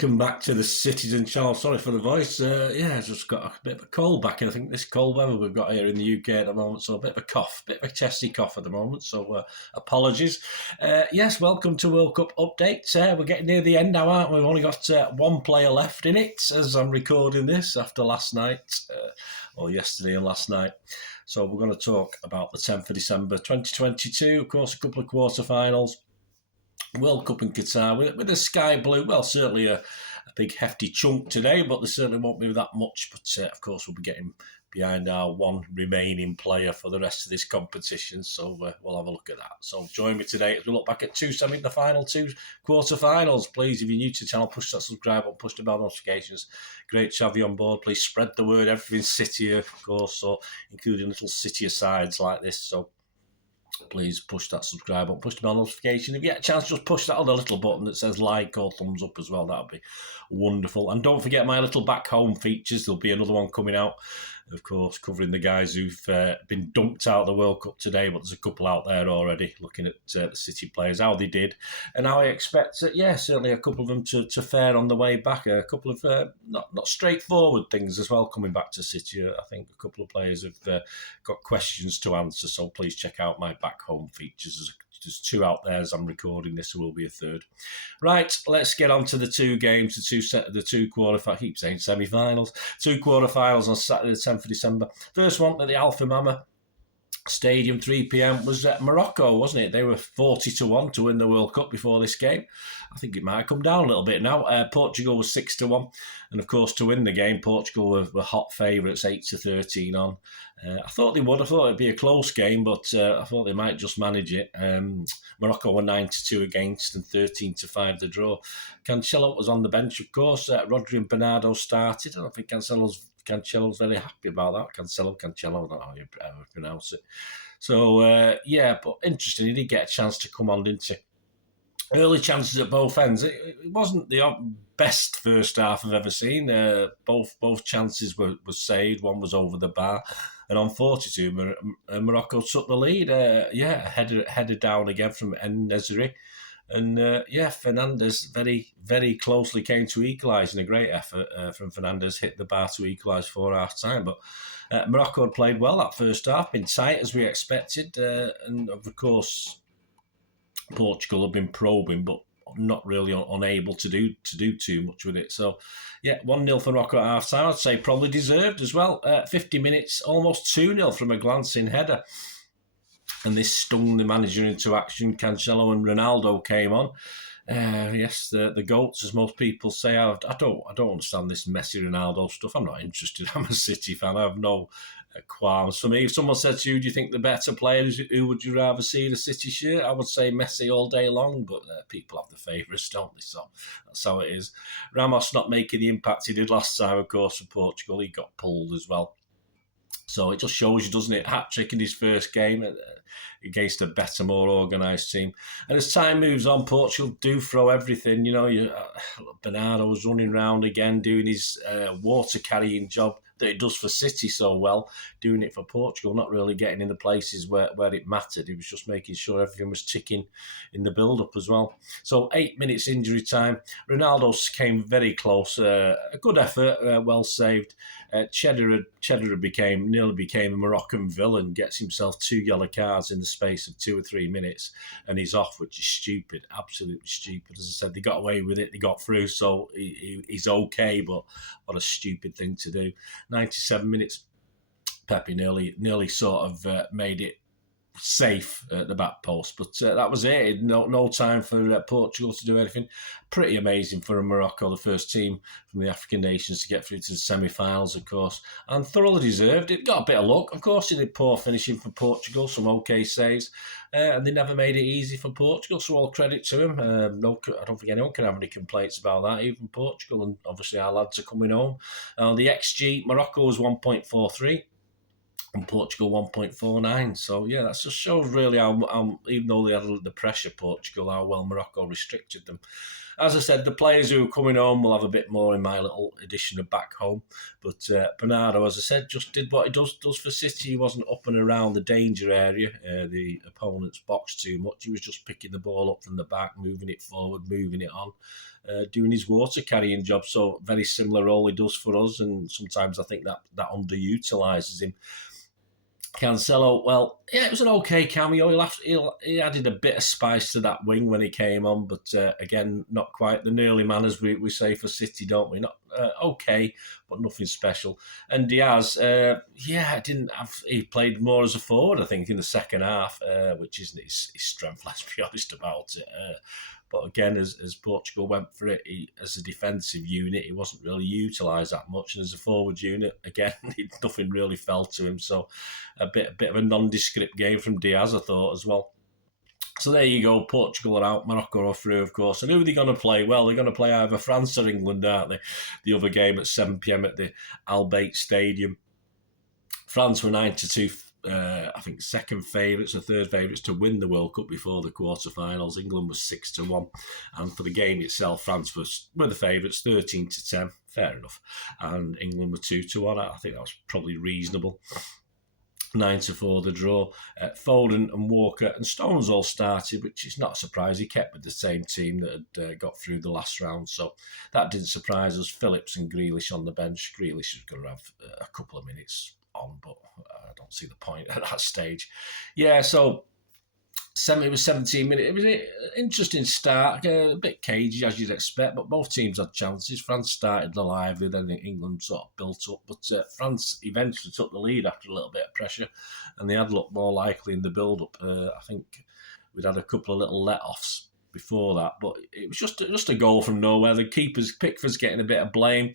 welcome back to the Citizen Channel. Sorry for the voice. I've just got a bit of a cold back, and I think this cold weather we've got here in the UK at the moment, so a bit of a cough, bit of a chesty cough at the moment, so apologies. Yes, welcome to World Cup updates. We're getting near the end now, aren't we? We've only got one player left in it as I'm recording this after last night, or yesterday and last night. So we're going to talk about the 10th of December 2022, of course, a couple of quarterfinals. World Cup in Qatar with a sky blue, well, certainly a big hefty chunk today, but there certainly won't be that much. But of course, we'll be getting behind our one remaining player for the rest of this competition, so we'll have a look at that. So join me today as we look back at the final two quarterfinals. Please, if you're new to the channel, push that subscribe button, push the bell notifications. Great to have you on board. Please spread the word. Everything's City, of course, so including little City asides like this. So please push that subscribe button, push the bell notification. If you get a chance, just push that other little button that says like or thumbs up as well. That would be wonderful. And don't forget my little back home features. There'll be another one coming out, of course, covering the guys who've been dumped out of the World Cup today, but there's a couple out there already looking at the City players, how they did, and how I expect, certainly a couple of them to fare on the way back. A couple of not straightforward things as well coming back to City. I think a couple of players have got questions to answer, so please check out my back home features. There's two out there as I'm recording this, there will be a third. Right, let's get on to the two games, the two quarterfinals, I keep saying semi-finals, two quarterfinals on Saturday the 10th of December. First one at the Alpha Mama Stadium, 3 p.m, was Morocco, wasn't it? They were 40-1 to win the World Cup before this game. I think it might have come down a little bit now. Portugal was 6-1. And of course, to win the game, Portugal were hot favourites, 8-13 on. I thought they would. I thought it'd be a close game, but I thought they might just manage it. Morocco were 9-2 against and 13-5 the draw. Cancelo was on the bench, of course. Rodri and Bernardo started. I don't think Cancelo's very happy about that. Cancelo, I don't know how you pronounce it. So, but interesting. He did get a chance to come on, didn't he? Early chances at both ends. It wasn't the best first half I've ever seen. Both chances were saved. One was over the bar. And on 42, Morocco took the lead. Headed down again from En-Nesyri. And Fernandes very, very closely came to equalise in a great effort from Fernandes, hit the bar to equalise for half-time. But Morocco had played well that first half, been tight as we expected. And of course, Portugal have been probing, but not really unable to do too much with it. So, 1-0 for Morocco at half-time. I'd say probably deserved as well. 50 minutes, almost 2-0 from a glancing header. And this stung the manager into action. Cancelo and Ronaldo came on. The GOATs, as most people say. I don't understand this Messi Ronaldo stuff. I'm not interested. I'm a City fan. I have no qualms. For me, if someone said to you, do you think the better player is, who would you rather see in a City shirt? I would say Messi all day long, but people have the favourites, don't they? So that's how it is. Ramos not making the impact he did last time, of course, for Portugal. He got pulled as well. So it just shows you, doesn't it? Hat-trick in his first game against a better, more organised team. And as time moves on, Portugal do throw everything. Bernardo was running around again, doing his water-carrying job that it does for City so well, doing it for Portugal, not really getting in the places where it mattered. He was just making sure everything was ticking in the build-up as well. So 8 minutes injury time. Ronaldo came very close. A good effort, well saved. Cheddar nearly became a Moroccan villain, gets himself 2 yellow cards in the space of 2 or 3 minutes, and he's off, which is stupid, absolutely stupid. As I said, they got away with it, they got through, so he's okay, but what a stupid thing to do. 97 minutes, Pepe nearly sort of made it safe at the back post, but that was it. No time for Portugal to do anything. Pretty amazing for Morocco, the first team from the African nations to get through to the semi-finals, of course, and thoroughly deserved. It got a bit of luck, of course. It did poor finishing for Portugal, some okay saves, and they never made it easy for Portugal, so all credit to him. I don't think anyone can have any complaints about that, even Portugal, and obviously our lads are coming home. The XG, Morocco was 1.43. and Portugal 1.49. So yeah, that just shows really how even though they had the pressure, Portugal, how well Morocco restricted them. As I said, the players who are coming home will have a bit more in my little edition of back home. But Bernardo, as I said, just did what he does for City. He wasn't up and around the danger area, the opponent's box too much. He was just picking the ball up from the back, moving it forward, moving it on. Doing his water carrying job, so very similar role he does for us, and sometimes I think that underutilises him. Cancelo, well, yeah, it was an okay cameo. He added a bit of spice to that wing when he came on, but again, not quite the nearly man, as we say for City, don't we? Not okay, but nothing special. And Diaz, he played more as a forward, I think, in the second half, which isn't his strength, let's be honest about it. But again, as Portugal went for it, as a defensive unit, he wasn't really utilised that much. And as a forward unit, again, nothing really fell to him. So a bit of a nondescript game from Diaz, I thought, as well. So there you go. Portugal are out, Morocco are through, of course. And who are they going to play? Well, they're going to play either France or England, aren't they? The other game at 7 p.m. at the Al Bayt Stadium. France were 9-2. I think second favourites or third favourites to win the World Cup before the quarterfinals. England was 6-1, and for the game itself, France were the favourites 13-10. Fair enough, and England were 2-1. I think that was probably reasonable. 9-4 the draw. Foden and Walker and Stones all started, which is not a surprise. He kept with the same team that had got through the last round, so that didn't surprise us. Phillips and Grealish on the bench. Grealish is going to have a couple of minutes on, but I don't see the point at that stage. Yeah, so it was 17 minutes. It was an interesting start, a bit cagey as you'd expect, but both teams had chances. France started lively, then England sort of built up, but France eventually took the lead after a little bit of pressure, and they had looked more likely in the build-up. I think we'd had a couple of little let-offs before that, but it was just a goal from nowhere. The Pickford's getting a bit of blame.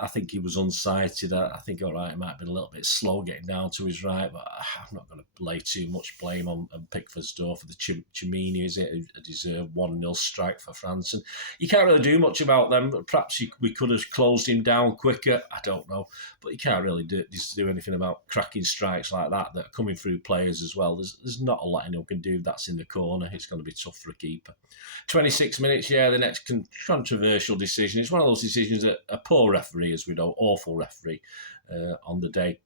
I think he was unsighted. I think, all right, it might have been a little bit slow getting down to his right, but I'm not going to lay too much blame on Pickford's door for the Chimini, is it? A deserved 1-0 strike for France. And you can't really do much about them. Perhaps we could have closed him down quicker. I don't know. But you can't really do anything about cracking strikes like that are coming through players as well. There's not a lot anyone can do. That's in the corner. It's going to be tough for a keeper. 26 minutes, the next controversial decision. It's one of those decisions that a poor referee, as we know, awful referee on the day.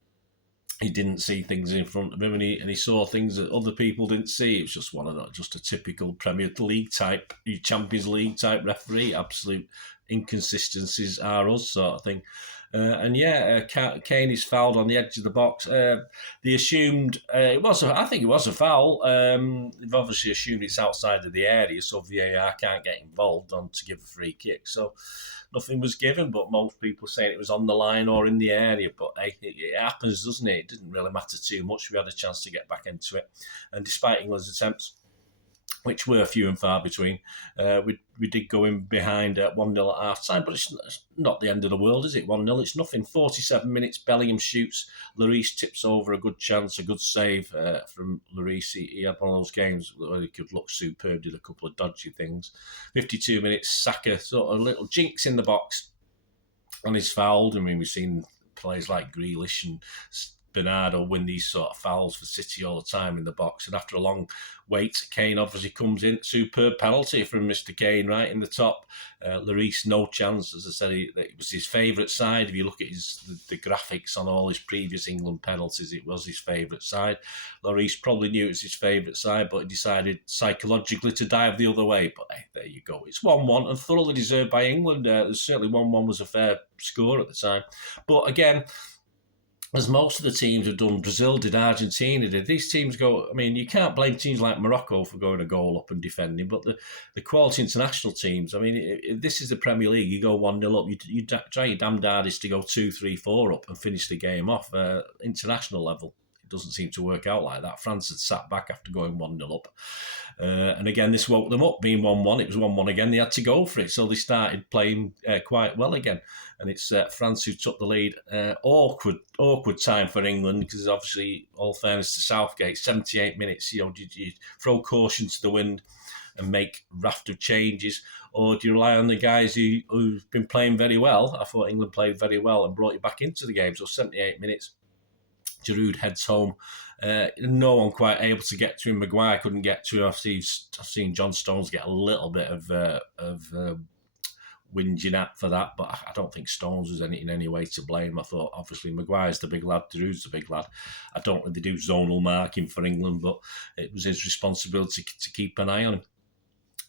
He didn't see things in front of him, and he saw things that other people didn't see. It was just one of those, just a typical Premier League type, Champions League type referee. Absolute inconsistencies are us sort of thing. Kane is fouled on the edge of the box. They assumed I think it was a foul. They've obviously assumed it's outside of the area, so VAR can't get involved to give a free kick. So nothing was given, but most people saying it was on the line or in the area. But hey, it happens, doesn't it? It didn't really matter too much. We had a chance to get back into it, and despite England's attempts, which were few and far between, we did go in behind at 1-0 at half-time, but it's not the end of the world, is it? 1-0, it's nothing. 47 minutes, Bellingham shoots, Lloris tips over a good chance, a good save from Lloris. He had one of those games where he could look superb, did a couple of dodgy things. 52 minutes, Saka, sort of a little jinx in the box, and he's fouled. I mean, we've seen players like Grealish and Bernardo win these sort of fouls for City all the time in the box, and after a long wait, Kane obviously comes in. Superb penalty from Mr. Kane right in the top. Lloris, no chance. As I said, it was his favourite side. If you look at the graphics on all his previous England penalties, it was his favourite side. Lloris probably knew it was his favourite side, but he decided psychologically to dive the other way. But hey, there you go. It's 1-1 and thoroughly deserved by England. Certainly 1-1 was a fair score at the time. But again, as most of the teams have done, Brazil did, Argentina did, these teams go, I mean, you can't blame teams like Morocco for going a goal up and defending, but the quality international teams, I mean, if this is the Premier League, you go 1-0 up, you try your damned hardest to go 2-3-4 up and finish the game off. International level, it doesn't seem to work out like that. France had sat back after going 1-0 up. And again, this woke them up, being 1-1. It was 1-1 again. They had to go for it. So they started playing quite well again. And it's France who took the lead. Awkward time for England, because obviously, all fairness to Southgate, 78 minutes, did you throw caution to the wind and make raft of changes, or do you rely on the guys who've been playing very well? I thought England played very well and brought you back into the game. So 78 minutes. Giroud heads home. No one quite able to get to him. Maguire couldn't get to him. I've seen John Stones get a little bit of whinging at for that, but I don't think Stones was in any way to blame. I thought, obviously, Maguire's the big lad, Giroud's the big lad. I don't really do zonal marking for England, but it was his responsibility to keep an eye on him.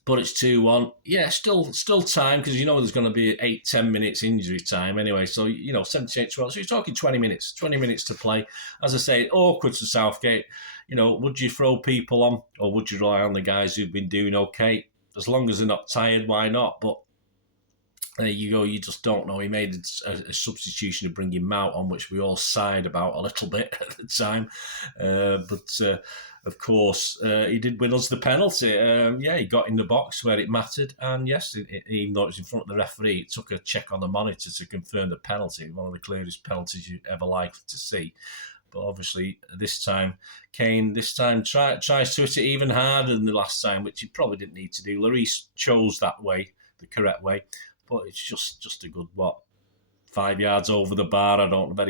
But it's 2-1. Yeah, still time, because there's going to be 8-10 minutes injury time anyway. So, 78-12. So you're talking 20 minutes to play. As I say, awkward to Southgate. Would you throw people on, or would you rely on the guys who've been doing okay? As long as they're not tired, why not? But there you go, you just don't know. He made a substitution to bring him out, on which we all sighed about a little bit at the time. But of course, he did win us the penalty. He got in the box where it mattered. And yes, even though it was in front of the referee, it took a check on the monitor to confirm the penalty. One of the clearest penalties you're ever likely to see. But obviously, this time, Kane tries to hit it even harder than the last time, which he probably didn't need to do. Lloris chose that way, the correct way. But it's just a good, 5 yards over the bar. I don't know,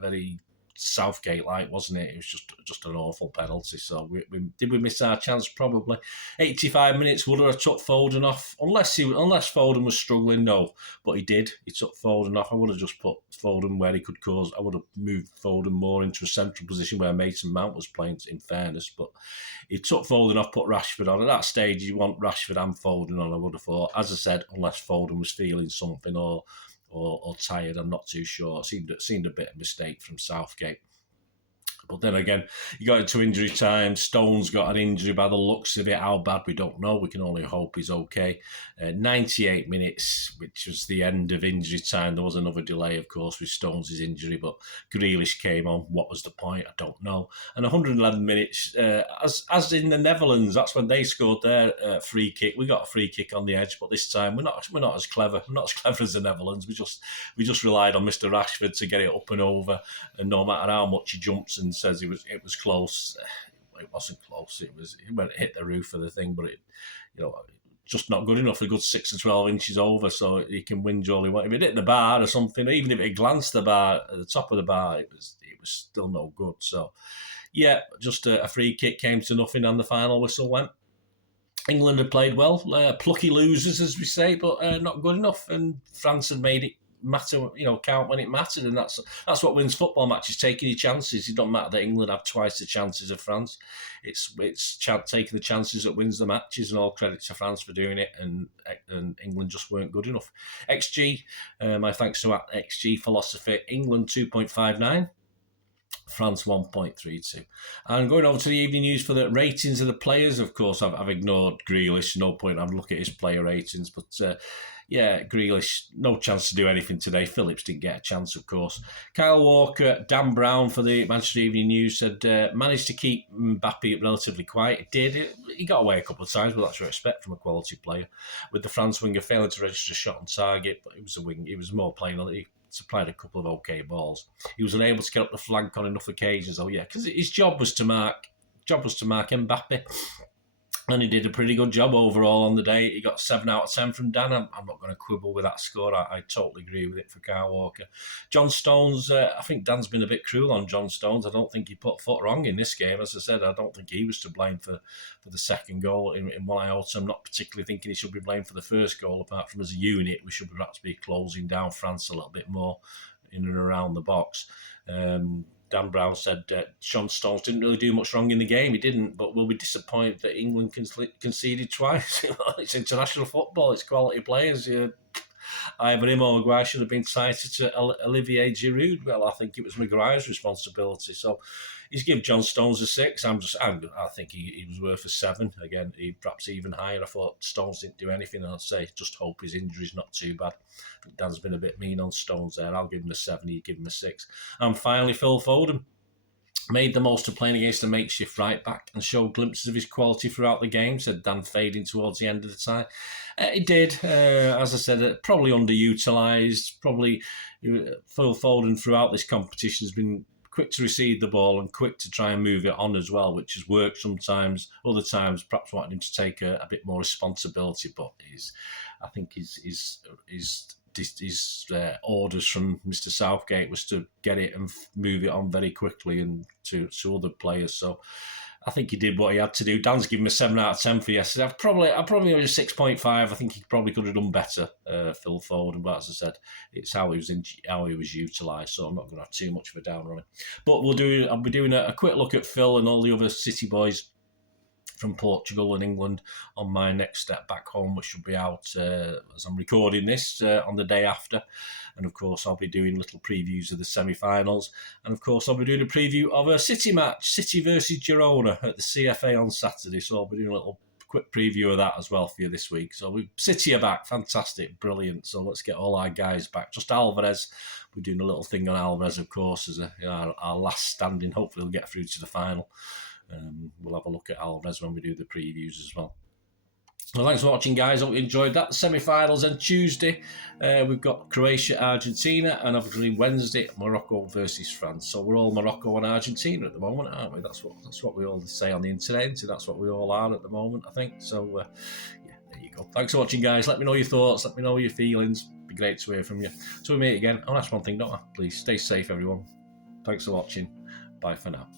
very Southgate-like, wasn't it? It was just an awful penalty. So did we miss our chance? Probably. 85 minutes, would have took Foden off, unless Foden was struggling. No, but he did. He took Foden off. I would have just put Foden where he could cause. I would have moved Foden more into a central position where Mason Mount was playing, in fairness. But he took Foden off, put Rashford on. At that stage, you want Rashford and Foden on, I would have thought. As I said, unless Foden was feeling something or tired, I'm not too sure. It seemed a bit of a mistake from Southgate. But then again, you got into injury time. Stones got an injury by the looks of it. How bad, we don't know. We can only hope he's okay. 98 minutes, which was the end of injury time. There was another delay, of course, with Stones' injury, but Grealish came on. What was the point? I don't know. And 111 minutes, as in the Netherlands, that's when they scored their free kick. We got a free kick on the edge, but this time we're not as clever. We're not as clever as the Netherlands. We just relied on Mr. Rashford to get it up and over, and no matter how much he jumps and says it was close, it wasn't close. It hit the roof of the thing, but it, just not good enough. A good 6 to 12 inches over, so he can whinge all he wants. If it hit the bar or something, even if it glanced the bar at the top of the bar, it was still no good. So, yeah, just a free kick came to nothing, and the final whistle went. England had played well, plucky losers, as we say, but not good enough. And France had made it matter, count when it mattered, and that's what wins football matches, taking your chances. It don't matter that England have twice the chances of France. It's taking the chances that wins the matches, and all credit to France for doing it, and England just weren't good enough. XG, my thanks to XG philosophy, England 2.59. France 1.32. And going over to the evening news for the ratings of the players, of course, I've ignored Grealish. No point having a look at his player ratings, but Grealish, no chance to do anything today. Phillips didn't get a chance, of course. Kyle Walker, Dan Brown for the Manchester Evening News said, managed to keep Mbappe relatively quiet. He did. He got away a couple of times, but that's what I expect from a quality player. With the France winger failing to register a shot on target, but it was a wing. He was more playing on it. He supplied a couple of okay balls. He was unable to get up the flank on enough occasions. Oh yeah, because his job was to mark Mbappe. And he did a pretty good job overall on the day. He got 7 out of 10 from Dan. I'm not going to quibble with that score. I totally agree with it for Kyle Walker. John Stones, I think Dan's been a bit cruel on John Stones. I don't think he put foot wrong in this game. As I said, I don't think he was to blame for the second goal in one iota. I'm not particularly thinking he should be blamed for the first goal. Apart from as a unit, we should perhaps be closing down France a little bit more in and around the box. Dan Brown said John Stones didn't really do much wrong in the game. He didn't, but we'll be disappointed that England conceded twice. It's international football. It's quality players. Either him or Maguire should have been cited to Olivier Giroud. Well, I think it was Maguire's responsibility. So he's given John Stones a 6. I think he was worth a 7. Again, perhaps even higher. I thought Stones didn't do anything. I'd say just hope his injury's not too bad. Dan's been a bit mean on Stones there. I'll give him a 7. You give him a 6. And finally, Phil Foden made the most of playing against a makeshift right back and showed glimpses of his quality throughout the game, said Dan, fading towards the end of the time. He did, as I said, probably underutilised. Probably Phil Foden throughout this competition has been quick to receive the ball and quick to try and move it on as well, which has worked sometimes. Other times, perhaps wanted him to take a bit more responsibility, but I think his his orders from Mr. Southgate was to get it and move it on very quickly and to other players. So I think he did what he had to do. Dan's given him a 7 out of 10 for yesterday. I'd probably give it a 6.5. I think he probably could have done better, Phil Foden. But as I said, it's how he was utilised. So I'm not going to have too much of a downer on it. But I'll be doing a quick look at Phil and all the other City boys from Portugal and England on my next step back home, which will be out as I'm recording this on the day after. And of course, I'll be doing little previews of the semi-finals. And of course, I'll be doing a preview of a City match, City versus Girona at the CFA on Saturday. So I'll be doing a little quick preview of that as well for you this week. So City are back, fantastic, brilliant. So let's get all our guys back. Just Alvarez, we're doing a little thing on Alvarez, of course, as our last standing. Hopefully, we'll get through to the final. We'll have a look at Alvarez when we do the previews as well. Well, thanks for watching, guys. Hope you enjoyed that. The semi-finals on Tuesday. We've got Croatia, Argentina, and obviously Wednesday, Morocco versus France. So we're all Morocco and Argentina at the moment, aren't we? That's what we all say on the internet. That's what we all are at the moment, I think. So, yeah, there you go. Thanks for watching, guys. Let me know your thoughts. Let me know your feelings. It'd be great to hear from you. So we meet again. I'll ask one thing, don't I? Please stay safe, everyone. Thanks for watching. Bye for now.